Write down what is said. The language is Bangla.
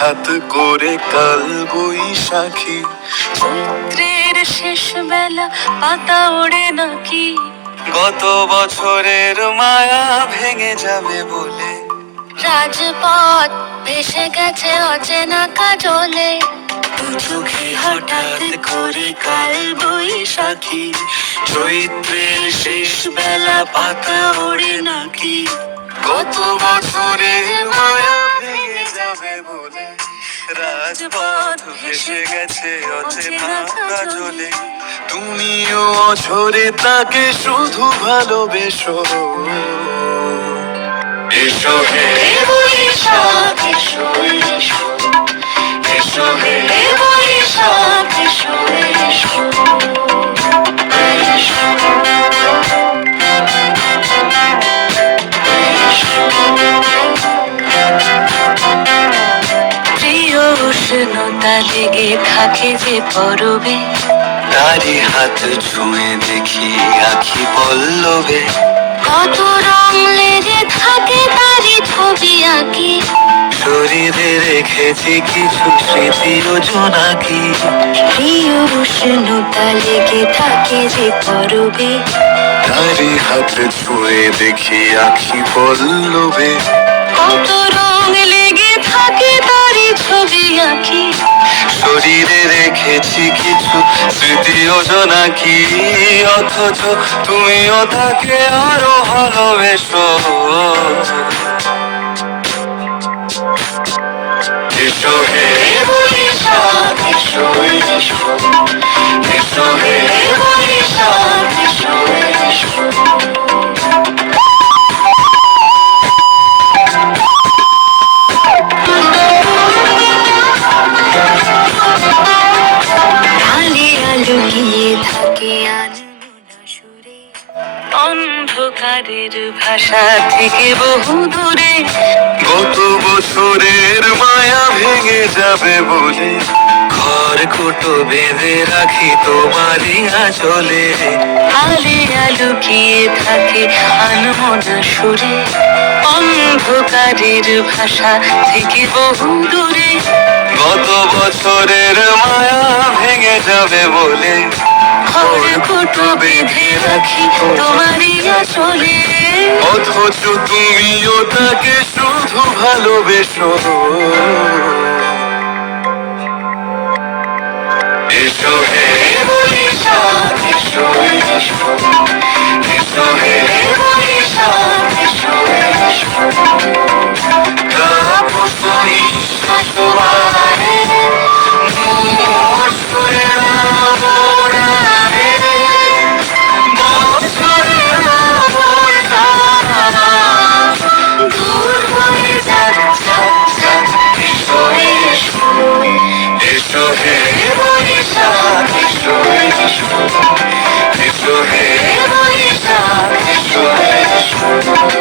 হঠাৎ করে কাল বৈশাখী, চৈত্রের শেষ বেলা পাতা ওড়ে নাকি, গত বছরের মায়া ভেঙে যাবে বলে। রাজপথ ভেসে গেছে অচেনা কাজলে, দু চোখে হঠাৎ করে কাল বৈশাখী, চৈত্রের শেষ বেলা পাতা ওড়ে নাকি, গত বছরের মায়া ভেঙে যাবে বলে। রাজপথ ভেসে গেছে অচেনা কাজলে, তুমিও অঝরে তাকে শুধু ভালোবেসো। এসো হে বৈশাখ এসো এসো, এসো হে বৈশাখ এসো এসো, এসো। প্রিয় উষ্ণতা লেগে থাকে যে পরবে, তারি হাত ছুঁয়ে দেখি আখি পল্লবে, কত রং লেগে থাকে তারই ছবি আঁকি, শরীরে রেখেছি কিছু স্মৃতি ও জোনাকি। প্রিয় উষ্ণতা লেগে থাকে যে পরবে, তারি হাত ছুঁয়ে দেখি আখি পল্লবে, কত রং লেগে থাকে তারই ছবি আঁকি, শরীরে রেখেছি কিছু স্মৃতি ও জোনাকি। অথচ তুমিও তাকে আরো ভালোবেসো। এসো হে বৈশাখ এসো এসো, এসো হে বৈশাখ এসো এসো। আলে আলো গিয়ে থাকে আনমনা সুরে, অন্ধকারের ভাষা থেকে বহু দূরে, গত বছরের মায়া ভেঙে যাবে বলে, ঘর কুটো বেঁধে রাখি তোমারই আঁচলে। আলে আলো গিয়ে থাকে আনমনা সুরে, অন্ধকারের ভাষা থেকে বহু দূরে, গত বছরের মায়া ভেঙে যাবে বলে, ঘর কুটো বেঁধে রাখি তোমারই আঁচলে, অথচ তুমিও তাকে শুধু ভালোবেসো। এসো হে বৈশাখ এসো এসো, এসো হে বৈশাখ এসো এসো। কাপুরো নিঃশ্বাস বাড়ে, বছরের আবরণে, বছরের আবরণে, দূর হয়ে যাক যাক যাক। এসো এসো, এসো হে বৈশাখ এসো এসো, এসো হে বৈশাখ এসো এসো।